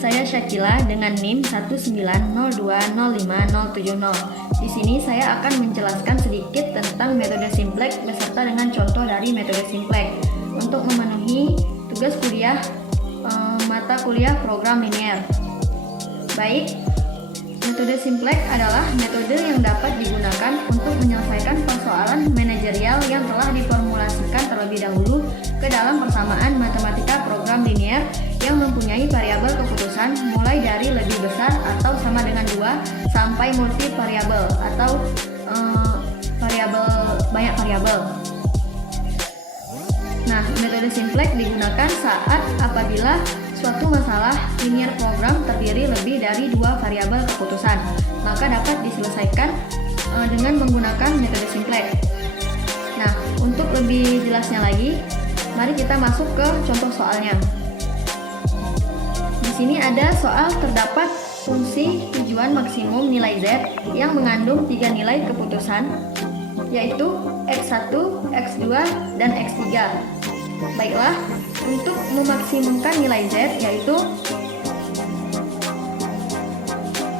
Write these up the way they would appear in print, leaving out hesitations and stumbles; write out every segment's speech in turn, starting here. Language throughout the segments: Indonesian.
Saya Syakila dengan NIM 190205070. Di sini saya akan menjelaskan sedikit tentang metode simplex beserta dengan contoh dari metode simplex untuk memenuhi tugas kuliah mata kuliah program linear. Baik, metode simplex adalah metode yang dapat digunakan untuk menyelesaikan persoalan manajerial yang telah diformulasikan terlebih dahulu ke dalam persamaan matematika program linear yang mempunyai variabel keputusan mulai dari lebih besar atau sama dengan 2 sampai multivariabel atau banyak variabel. Nah, metode simplex digunakan saat apabila suatu masalah linear program terdiri lebih dari 2 variabel keputusan, maka dapat diselesaikan dengan menggunakan metode simplex. Nah, untuk lebih jelasnya lagi, mari kita masuk ke contoh soalnya. Di sini ada soal terdapat fungsi tujuan maksimum nilai Z yang mengandung 3 nilai keputusan, yaitu X1, X2, dan X3. Baiklah, untuk memaksimumkan nilai Z, yaitu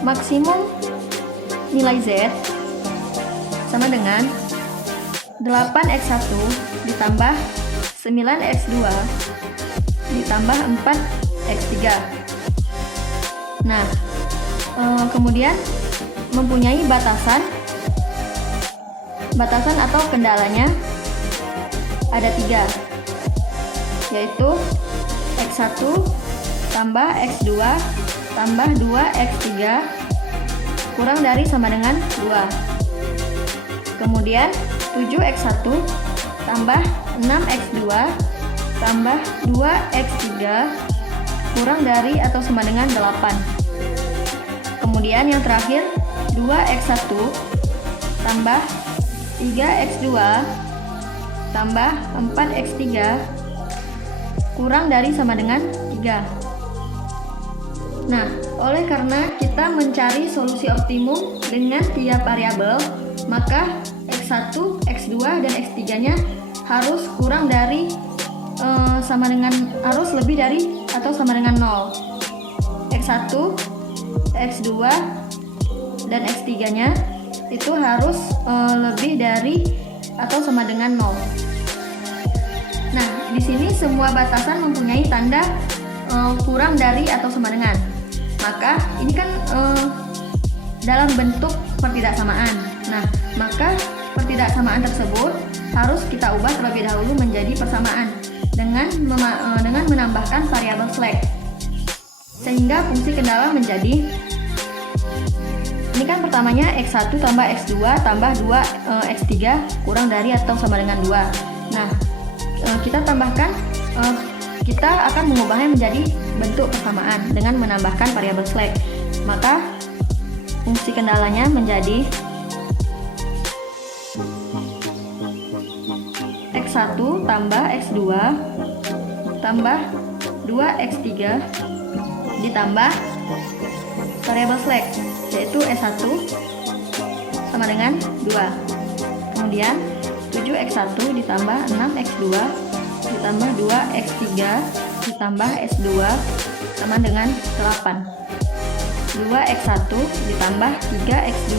maksimum nilai Z sama dengan 8X1 ditambah 9X2 ditambah 4X3. Nah, kemudian mempunyai batasan atau kendalanya ada 3, yaitu X1 tambah X2 tambah 2X3 kurang dari sama dengan 2. Kemudian 7X1 tambah 6X2 tambah 2X3 kurang dari atau sama dengan 8. Kemudian yang terakhir 2X1 tambah 3X2 tambah 4X3 kurang dari sama dengan 3. Nah, oleh karena kita mencari solusi optimum dengan 3 variabel, maka X1, X2, dan X3-nya harus kurang dari harus lebih dari atau sama dengan 0. X1, X2, dan X3-nya itu harus lebih dari atau sama dengan 0. Nah, di sini semua batasan mempunyai tanda kurang dari atau sama dengan. Maka ini kan dalam bentuk pertidaksamaan. Nah, maka pertidaksamaan tersebut harus kita ubah terlebih dahulu menjadi persamaan dengan menambahkan variabel slack. Sehingga fungsi kendala menjadi, ini kan pertamanya X1 tambah X2 tambah 2X3 kurang dari atau sama dengan 2. Nah, kita tambahkan, kita akan mengubahnya menjadi bentuk persamaan dengan menambahkan variabel slack. Maka fungsi kendalanya menjadi X1 tambah X2 tambah 2X3 ditambah variabel slack, yaitu S1 sama dengan 2. Kemudian 7X1 ditambah 6X2 ditambah 2X3 ditambah S2 sama dengan 8. 2X1 ditambah 3X2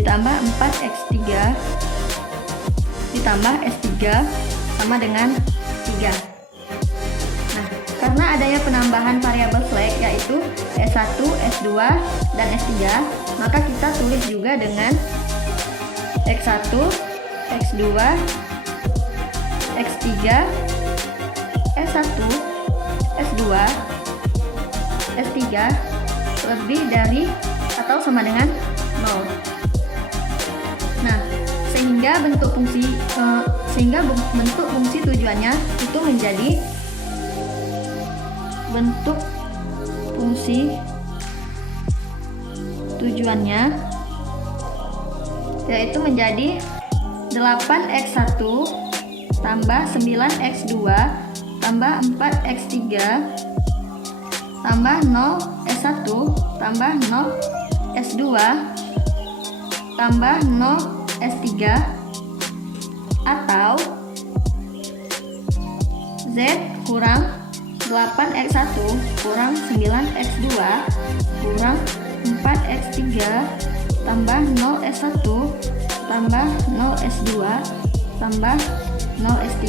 ditambah 4X3 ditambah S3 sama dengan 3. Nah, karena adanya penambahan variabel slack yaitu S1, S2, dan S3, maka kita tulis juga dengan X1, X2, X3, S1, S2, S3 lebih dari atau sama dengan 0. Nah, sehingga bentuk fungsi tujuannya itu menjadi bentuk fungsi tujuannya yaitu menjadi 8X1 tambah 9X2 tambah 4X3 tambah 0S1 tambah 0S2 tambah 0S3 atau Z kurang 8x1 kurang 9x2 kurang 4x3 tambah 0x1 tambah 0x2 tambah 0x3.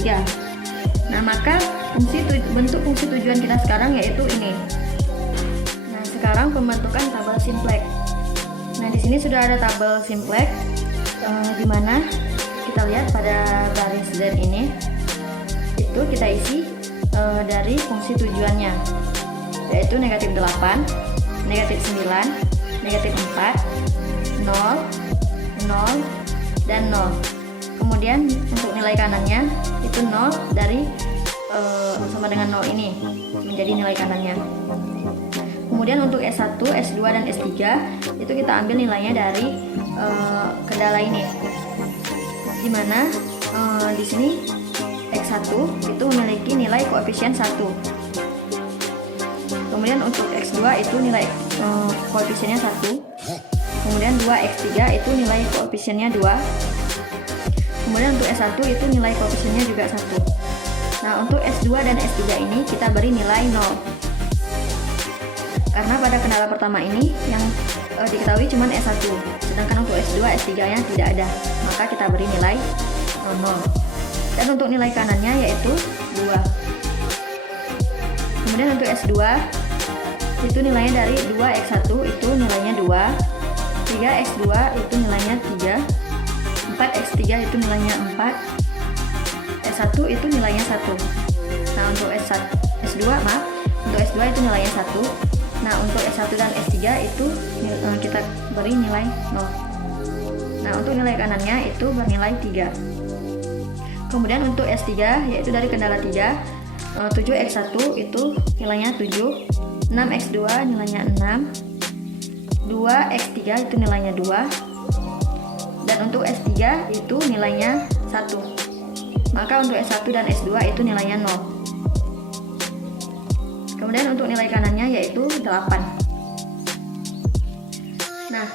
Nah, maka bentuk fungsi tujuan kita sekarang yaitu ini. Nah, sekarang pembentukan tabel simplex. Nah, di sini sudah ada tabel simplex, di mana kita lihat pada baris Z ini itu kita isi dari fungsi tujuannya, yaitu negatif 8, negatif 9, negatif 4, 0, 0, dan 0. Kemudian untuk nilai kanannya itu 0 dari sama dengan 0 ini menjadi nilai kanannya. Kemudian untuk S1, S2, dan S3 itu kita ambil nilainya dari kendala ini, dimana di sini X1 itu memiliki nilai koefisien 1. Kemudian untuk X2 itu nilai koefisiennya 1. Kemudian 2X3 itu nilai koefisiennya 2. Kemudian untuk S1 itu nilai koefisiennya juga 1. Nah, untuk S2 dan S3 ini kita beri nilai 0. Karena pada kendala pertama ini yang diketahui cuma S1, sedangkan untuk S2, S3 nya tidak ada, maka kita beri nilai 0. Dan untuk nilai kanannya yaitu 2. Kemudian untuk S2 itu nilainya dari 2x1 itu nilainya 2, 3x2 itu nilainya 3, 4x3 itu nilainya 4, S1 itu nilainya 1. Nah, untuk S2 untuk S2 itu nilainya 1. Nah, untuk S1 dan S3 itu kita beri nilai 0. Nah, untuk nilai kanannya itu bernilai 3. Kemudian untuk S3 yaitu dari kendala 3, 7x1 itu nilainya 7, 6x2 nilainya 6, 2x3 itu nilainya 2, dan untuk S3 itu nilainya 1. Maka untuk S1 dan S2 itu nilainya 0. Kemudian untuk nilai kanannya yaitu 8. Nah,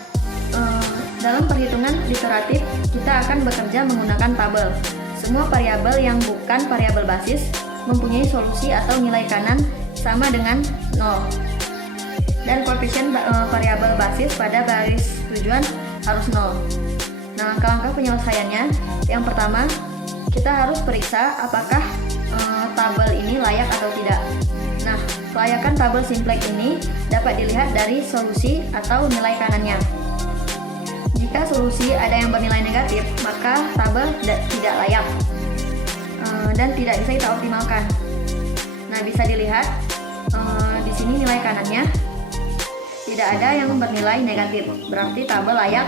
dalam perhitungan iteratif kita akan bekerja menggunakan tabel. Semua variabel yang bukan variabel basis mempunyai solusi atau nilai kanan sama dengan 0. Dan koefisien variabel basis pada baris tujuan harus 0. Nah, langkah-langkah penyelesaiannya, yang pertama kita harus periksa apakah tabel ini layak atau tidak. Nah, kelayakan tabel simplex ini dapat dilihat dari solusi atau nilai kanannya. Jika solusi ada yang bernilai negatif, maka tabel tidak layak dan tidak bisa kita optimalkan. Nah, bisa dilihat di sini nilai kanannya tidak ada yang bernilai negatif, berarti tabel layak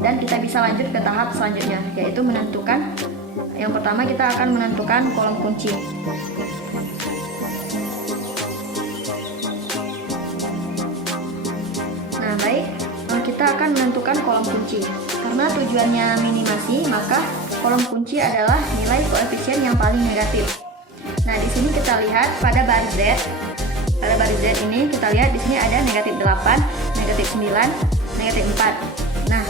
dan kita bisa lanjut ke tahap selanjutnya, yaitu menentukan. Yang pertama kita akan menentukan kolom kunci. Nah, baik, kita akan menentukan kolom kunci. Karena tujuannya minimasi, maka kolom kunci adalah nilai koefisien yang paling negatif. Nah, di sini kita lihat pada baris Z. Pada baris Z ini kita lihat di sini ada negatif 8, negatif 9, negatif 4. Nah,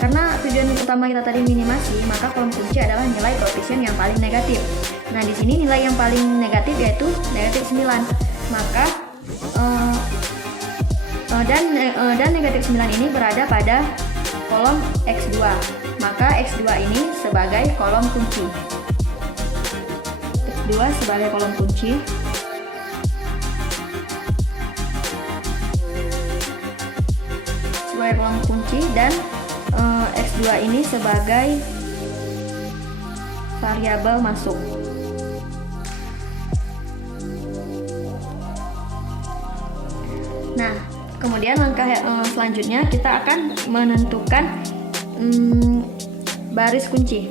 karena tujuan utama kita tadi minimasi, maka kolom kunci adalah nilai koefisien yang paling negatif. Nah, di sini nilai yang paling negatif yaitu negatif 9. Maka dan negatif 9 ini berada pada kolom X2. Maka X2 ini sebagai kolom kunci. X2 sebagai kolom kunci. Sebagai kolom kunci dan X2 ini sebagai variabel masuk. Nah, kemudian langkah selanjutnya kita akan menentukan baris kunci.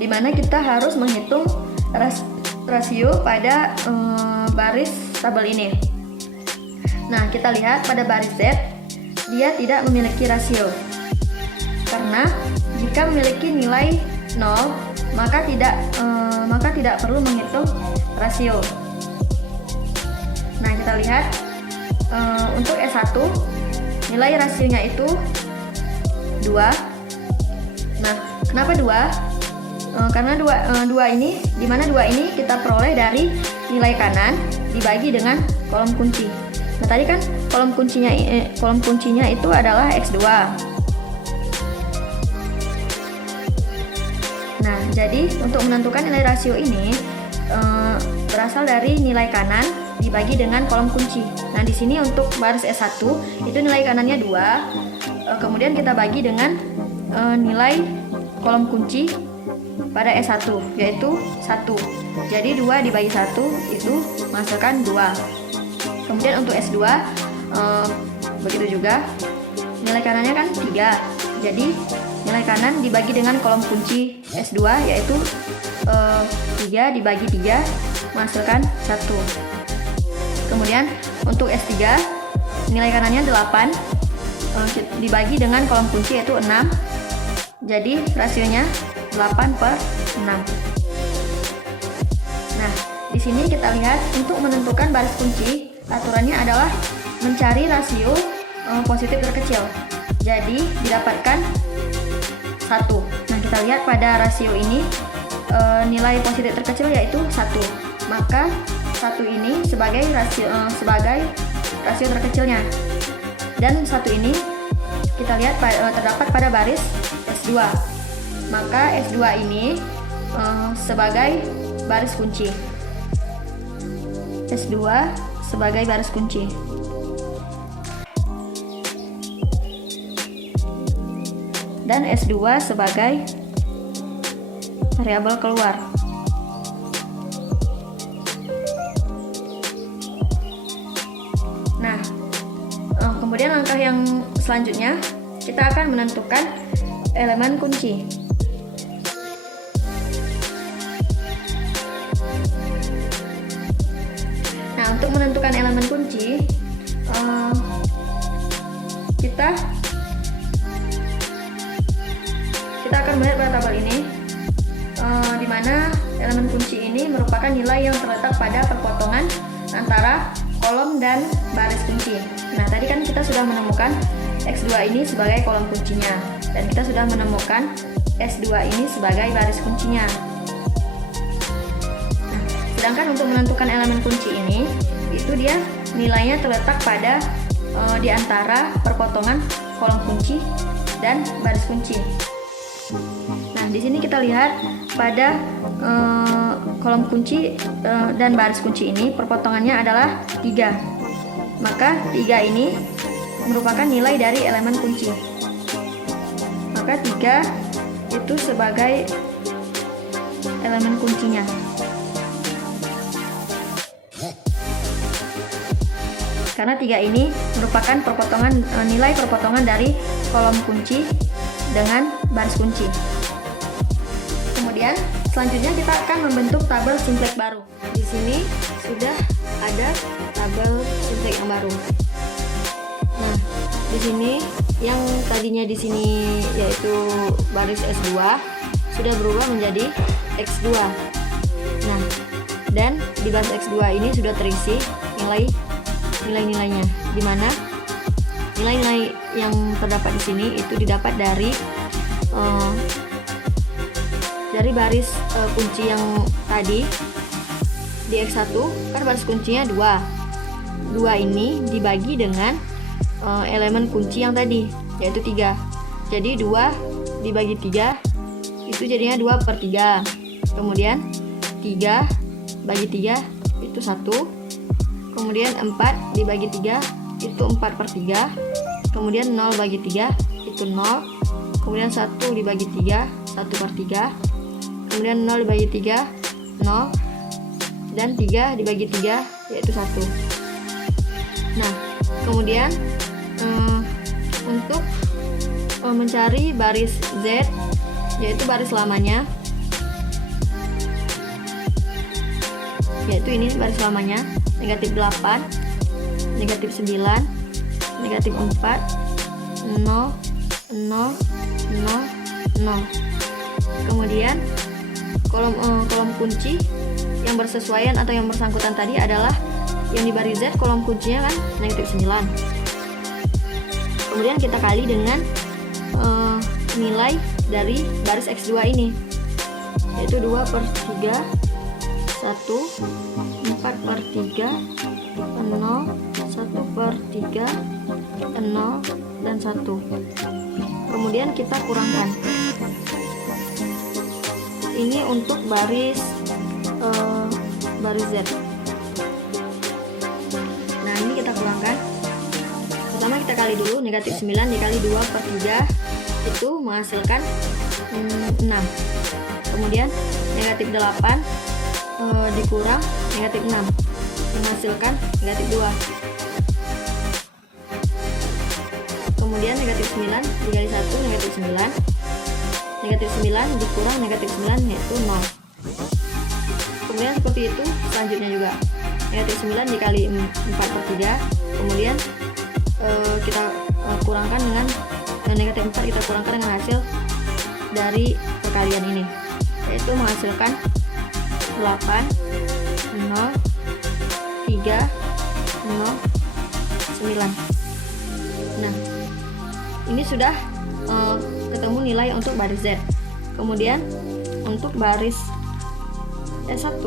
Dimana kita harus menghitung rasio pada baris tabel ini. Nah, kita lihat pada baris Z, dia tidak memiliki rasio. Karena jika memiliki nilai 0, maka tidak perlu menghitung rasio. Nah, kita lihat untuk S1 nilai rasionya itu 2. Nah, kenapa 2? karena dua ini, dimana dua ini kita peroleh dari nilai kanan dibagi dengan kolom kunci. Nah tadi kan kolom kuncinya itu adalah X2. Nah jadi untuk menentukan nilai rasio ini berasal dari nilai kanan dibagi dengan kolom kunci. Nah di sini untuk baris S1 itu nilai kanannya 2, kemudian kita bagi dengan nilai kolom kunci pada S1 yaitu 1. Jadi 2 dibagi 1 itu menghasilkan 2. Kemudian untuk S2 begitu juga, nilai kanannya kan 3. Jadi nilai kanan dibagi dengan kolom kunci S2 yaitu 3 dibagi 3 menghasilkan 1. Kemudian untuk S3 nilai kanannya 8 dibagi dengan kolom kunci yaitu 6. Jadi rasionya 8/6. Nah, di sini kita lihat untuk menentukan baris kunci, aturannya adalah mencari rasio positif terkecil. Jadi didapatkan 1. Nah, kita lihat pada rasio ini nilai positif terkecil yaitu 1. Maka 1 ini sebagai rasio terkecilnya. Dan 1 ini kita lihat terdapat pada baris S2. Maka S2 ini sebagai baris kunci. S2 sebagai baris kunci. Dan S2 sebagai variabel keluar. Nah, kemudian langkah yang selanjutnya kita akan menentukan elemen kunci. Nah, untuk menentukan elemen kunci, kita akan melihat pada tabel ini, di mana elemen kunci ini merupakan nilai yang terletak pada perpotongan antara kolom dan baris kunci. Nah, tadi kan kita sudah menemukan X2 ini sebagai kolom kuncinya, dan kita sudah menemukan S2 ini sebagai baris kuncinya. Nah, sedangkan untuk menentukan elemen kunci ini, itu dia nilainya terletak pada di antara perpotongan kolom kunci dan baris kunci. Nah, di sini kita lihat pada kolom kunci dan baris kunci ini perpotongannya adalah 3. Maka 3 ini merupakan nilai dari elemen kunci. Maka 3 itu sebagai elemen kuncinya. Karena 3 ini merupakan nilai perpotongan dari kolom kunci dengan baris kunci. Kemudian selanjutnya kita akan membentuk tabel simplex baru. Di sini sudah ada tabel simplex yang baru. Nah, di sini yang tadinya di sini yaitu baris S2 sudah berubah menjadi X2. Nah, dan di baris X2 ini sudah terisi nilai-nilainya, di mana nilai-nilai yang terdapat di sini itu didapat dari baris kunci yang tadi di X1 kan baris kuncinya 2 ini dibagi dengan elemen kunci yang tadi yaitu 3. Jadi 2 dibagi 3 itu jadinya 2/3. Kemudian 3 bagi 3 itu 1. Kemudian 4 dibagi 3 itu 4/3. Kemudian 0 bagi 3 itu 0. Kemudian 1 dibagi 3 1/3. Kemudian 0 dibagi 3 0. Dan 3 dibagi 3 yaitu 1. Nah, kemudian untuk mencari baris Z yaitu baris lamanya, yaitu ini baris lamanya negatif 8, negatif 9, negatif 4, 0, 0, 0, 0. Kemudian kolom kunci yang bersesuaian atau yang bersangkutan tadi adalah yang di baris Z, kolom kuncinya kan negatif 9. Kemudian kita kali dengan nilai dari baris X2 ini. yaitu 2/3, 1, 4/3, 0, 1/3, 0, dan 1. Kemudian kita kurangkan. Ini untuk baris Z. Nah, ini kita kurangkan. Pertama kita kali dulu, negatif 9 dikali 2/3 itu menghasilkan 6. Kemudian negatif 8 dikurang negatif 6 menghasilkan negatif 2. Kemudian negatif 9 dikali 1 negatif 9. Negatif 9 dikurang negatif 9 yaitu 0. Kemudian seperti itu selanjutnya juga. Negatif 9 dikali 4/3. Kemudian kita kurangkan dengan negatif 4 kita kurangkan dengan hasil dari perkalian ini, yaitu menghasilkan 8, 0, 3, 0, 9. Nah, ini sudah ketemu nilai untuk baris Z. Kemudian untuk baris S1,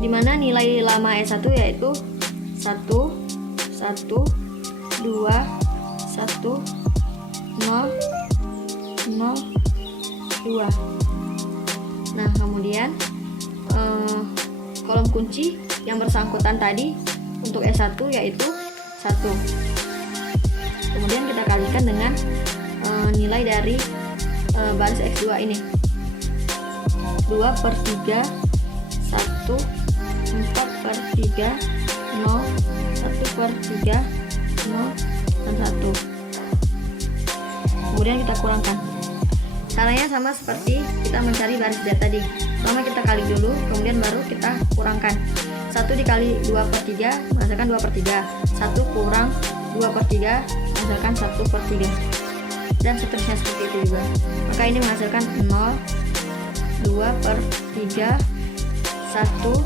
di mana nilai lama S1 yaitu 1, 1, 2, 1, 0, 0, 2. Nah, kemudian kolom kunci yang bersangkutan tadi untuk S1 yaitu 1. Kemudian kita kalikan dengan nilai dari baris X2 ini, 2/3, 1, 4/3, 0, 1/3, 0, dan 1. Kemudian kita kurangkan. Caranya sama seperti kita mencari baris Z tadi. Pertama kita kali dulu, kemudian baru kita kurangkan. 1 dikali 2/3 menghasilkan 2/3. 1 kurang 2/3 menghasilkan 1/3. Dan seterusnya seperti itu juga. Maka ini menghasilkan 0, 2/3, 1,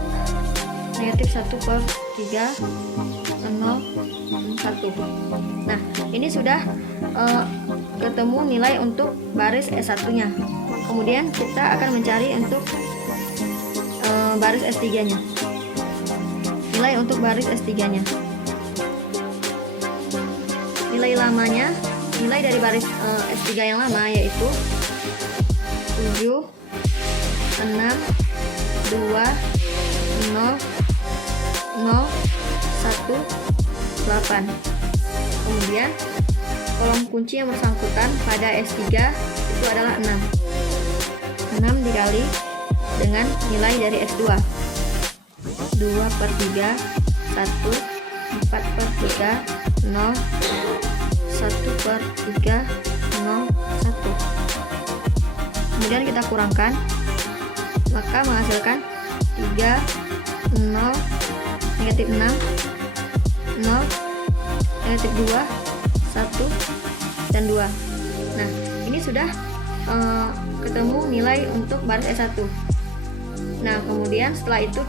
negatif 1/3, 0, 1. Nah, ini sudah ketemu nilai untuk baris S1 nya. Kemudian kita akan mencari untuk baris S3 nya. Nilai untuk baris S3 nya, nilai lamanya, nilai dari baris S3 yang lama yaitu 7, 6, 2, 0, 0, 1, 8. Kemudian kolom kunci yang bersangkutan pada S3 itu adalah 6. 6 dikali dengan nilai dari S2, 2/3, 1, 4/3, 0, 1/3, 0, 1. Kemudian kita kurangkan, maka menghasilkan 3, 0, negatif 6, 0, negatif 2, 1, dan 2. Nah, ini sudah ketemu nilai untuk baris S1. Nah, kemudian setelah itu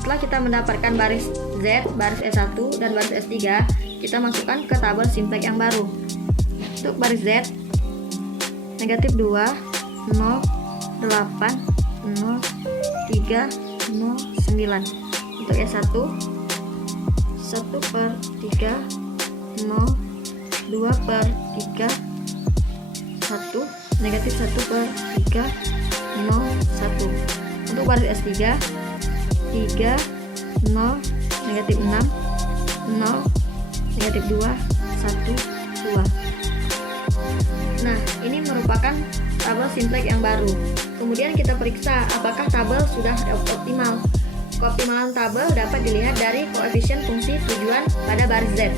setelah kita mendapatkan baris Z, baris S1, dan baris S3, kita masukkan ke tabel simplex yang baru. Untuk baris Z, negatif 2, 0, 8, 0, 3, 0, 9. Untuk S1, 1/3, 0, 2/3, 1, negatif 1/3, 0, 1. Untuk baris S3, 3, 0, negatif 6, 0, negatif 2, 1, 2. Nah, ini merupakan tabel simplex yang baru. Kemudian kita periksa apakah tabel sudah optimal. Keoptimalan tabel dapat dilihat dari koefisien fungsi tujuan pada baris Z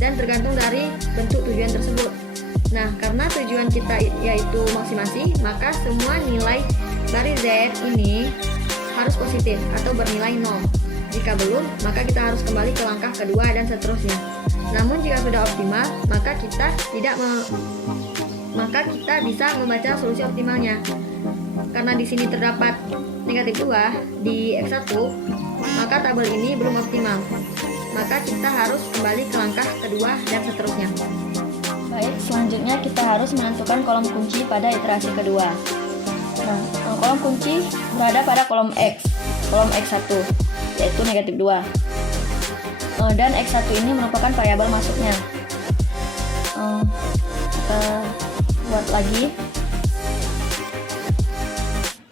dan tergantung dari bentuk tujuan tersebut. Nah, karena tujuan kita yaitu maksimasi, maka semua nilai baris Z ini harus positif atau bernilai 0. Jika belum, maka kita harus kembali ke langkah kedua dan seterusnya. Namun jika sudah optimal, maka kita bisa membaca solusi optimalnya. Karena di sini terdapat negatif 2 di X1, maka tabel ini belum optimal. Maka kita harus kembali ke langkah kedua dan seterusnya. Baik, selanjutnya kita harus menentukan kolom kunci pada iterasi kedua. Nah, kolom kunci berada pada kolom X1, yaitu -2. Dan X1 ini merupakan variabel masuknya. Kita buat lagi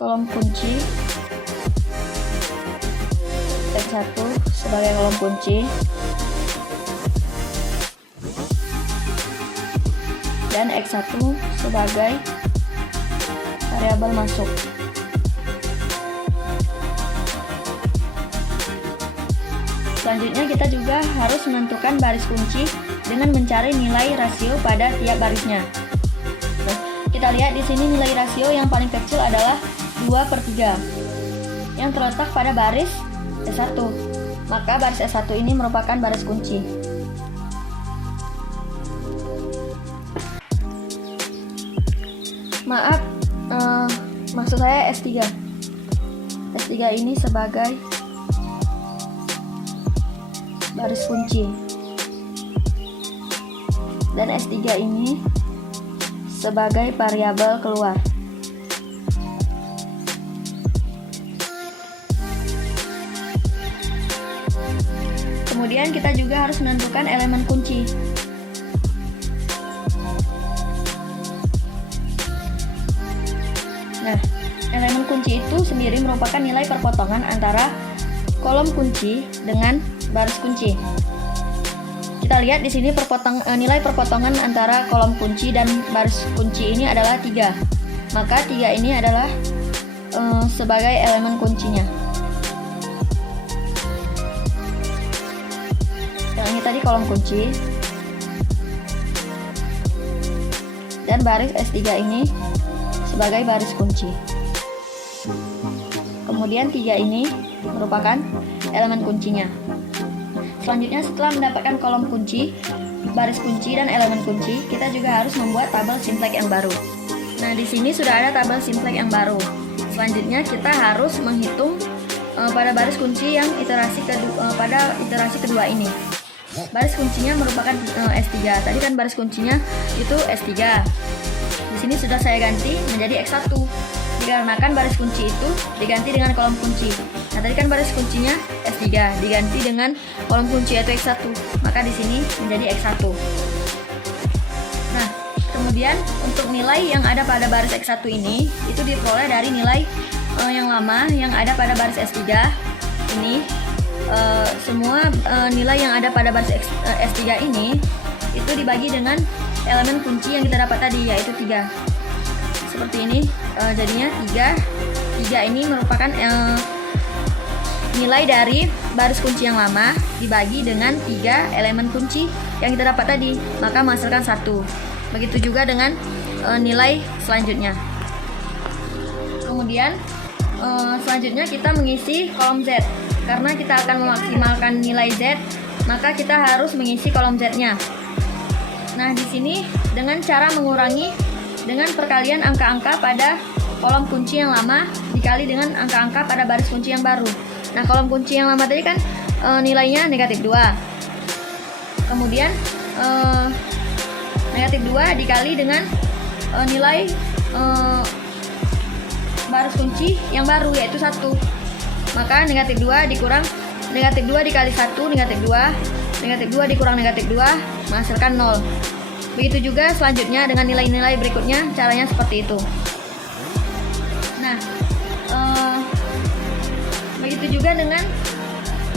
kolom kunci X1 sebagai kolom kunci dan X1 sebagai variabel masuk. Selanjutnya kita juga harus menentukan baris kunci dengan mencari nilai rasio pada tiap barisnya. Nah, kita lihat di sini nilai rasio yang paling kecil adalah 2/3 yang terletak pada baris S1. Maka baris S1 ini merupakan baris kunci. Maaf, maksud saya S3. S3 ini sebagai baris kunci dan S3 ini sebagai variabel keluar. Kemudian kita juga harus menentukan elemen kunci. Nah, elemen kunci itu sendiri merupakan nilai perpotongan antara kolom kunci dengan baris kunci. Kita lihat di sini nilai perpotongan antara kolom kunci dan baris kunci ini adalah 3. Maka 3 ini adalah sebagai elemen kuncinya. Yang ini tadi kolom kunci dan baris S3 ini sebagai baris kunci. Kemudian 3 ini merupakan elemen kuncinya. Selanjutnya, setelah mendapatkan kolom kunci, baris kunci, dan elemen kunci, kita juga harus membuat tabel simplex yang baru. Nah, di sini sudah ada tabel simplex yang baru. Selanjutnya, kita harus menghitung pada baris kunci yang pada iterasi kedua ini. Baris kuncinya merupakan S3. Tadi kan baris kuncinya itu S3. Di sini sudah saya ganti menjadi X1. Dikarenakan baris kunci itu diganti dengan kolom kunci. Nah, tadi kan baris kuncinya S3 diganti dengan kolom kunci yaitu X1. Maka di sini menjadi X1. Nah, kemudian untuk nilai yang ada pada baris X1 ini itu diperoleh dari nilai yang lama yang ada pada baris S3 ini. Semua nilai yang ada pada baris S3 ini itu dibagi dengan elemen kunci yang kita dapat tadi, yaitu 3. Seperti ini, jadinya 3 ini merupakan nilai dari baris kunci yang lama dibagi dengan 3 elemen kunci yang kita dapat tadi, maka menghasilkan 1. Begitu juga dengan nilai selanjutnya. Kemudian selanjutnya kita mengisi kolom Z. Karena kita akan memaksimalkan nilai Z, maka kita harus mengisi kolom Z-nya. Nah, di sini dengan cara mengurangi dengan perkalian angka-angka pada kolom kunci yang lama dikali dengan angka-angka pada baris kunci yang baru. Nah, kolom kunci yang lama tadi kan nilainya -2. Kemudian -2 dikali dengan nilai baris kunci yang baru yaitu 1. Maka -2 dikurang -2 dikali 1 -2 dikurang -2 menghasilkan 0. Begitu juga selanjutnya dengan nilai-nilai berikutnya, caranya seperti itu. Nah, begitu juga dengan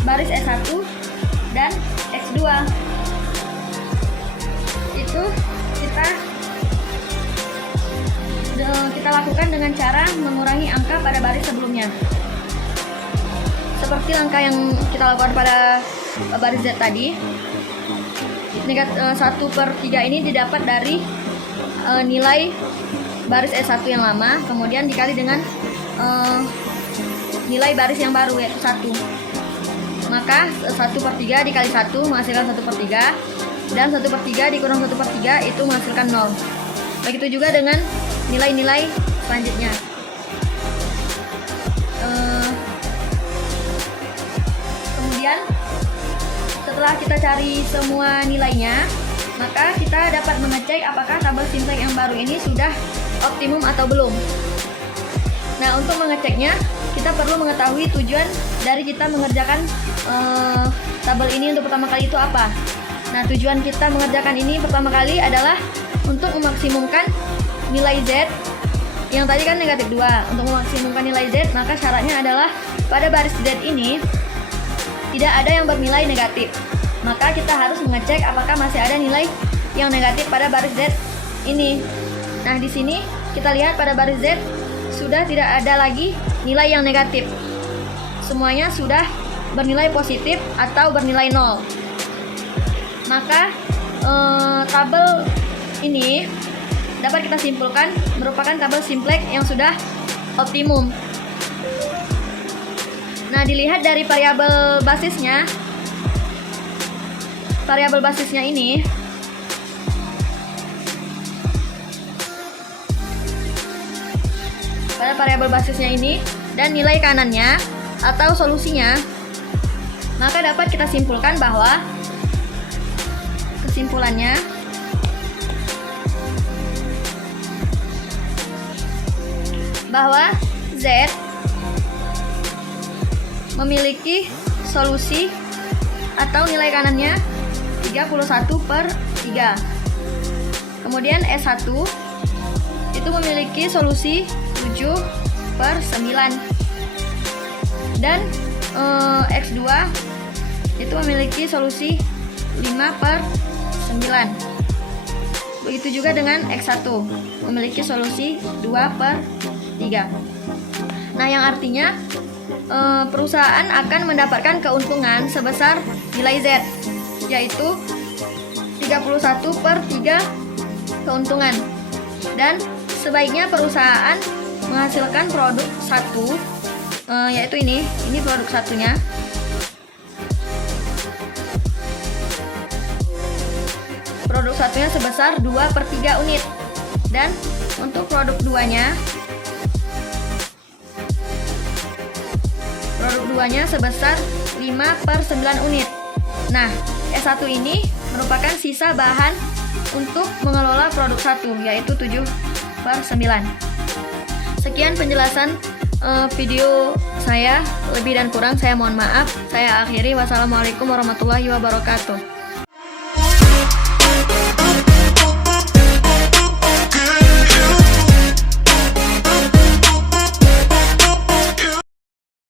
baris S1 dan X2. Itu kita lakukan dengan cara mengurangi angka pada baris sebelumnya. Seperti langkah yang kita lakukan pada baris Z tadi, 1/3 ini didapat dari nilai baris S1 yang lama, kemudian dikali dengan nilai baris yang baru yaitu 1. Maka 1/3 dikali 1 menghasilkan 1/3, dan 1/3 dikurang 1/3 itu menghasilkan 0. Begitu juga dengan nilai-nilai selanjutnya. Kemudian setelah kita cari semua nilainya, maka kita dapat mengecek apakah tabel simplex yang baru ini sudah optimum atau belum. Nah, untuk mengeceknya kita perlu mengetahui tujuan dari kita mengerjakan tabel ini untuk pertama kali itu apa. Nah, tujuan kita mengerjakan ini pertama kali adalah untuk memaksimumkan nilai Z yang tadi kan negatif 2. Untuk memaksimumkan nilai Z, maka syaratnya adalah pada baris Z ini tidak ada yang bernilai negatif. Maka kita harus mengecek apakah masih ada nilai yang negatif pada baris Z ini. Nah, di sini kita lihat pada baris Z sudah tidak ada lagi nilai yang negatif. Semuanya sudah bernilai positif atau bernilai 0. Maka tabel ini dapat kita simpulkan merupakan tabel simplex yang sudah optimum. Nah, dilihat dari variabel basisnya. Variabel basisnya ini pada variabel basisnya ini dan nilai kanannya atau solusinya, maka dapat kita simpulkan bahwa kesimpulannya bahwa Z memiliki solusi atau nilai kanannya 31/3. Kemudian S1 itu memiliki solusi 7/9. Dan X2 itu memiliki solusi 5/9. Begitu juga dengan X1 memiliki solusi 2/3. Nah, yang artinya perusahaan akan mendapatkan keuntungan sebesar nilai Z, yaitu 31/3 keuntungan. Dan sebaiknya perusahaan menghasilkan produk satu, yaitu ini produk satunya. Produk satunya sebesar 2/3 unit. Dan untuk produk duanya sebesar 5/9 unit. Nah, S1 ini merupakan sisa bahan untuk mengelola produk satu, yaitu 7/9. Sekian penjelasan video saya, lebih dan kurang saya mohon maaf. Saya akhiri. Wassalamualaikum warahmatullahi wabarakatuh.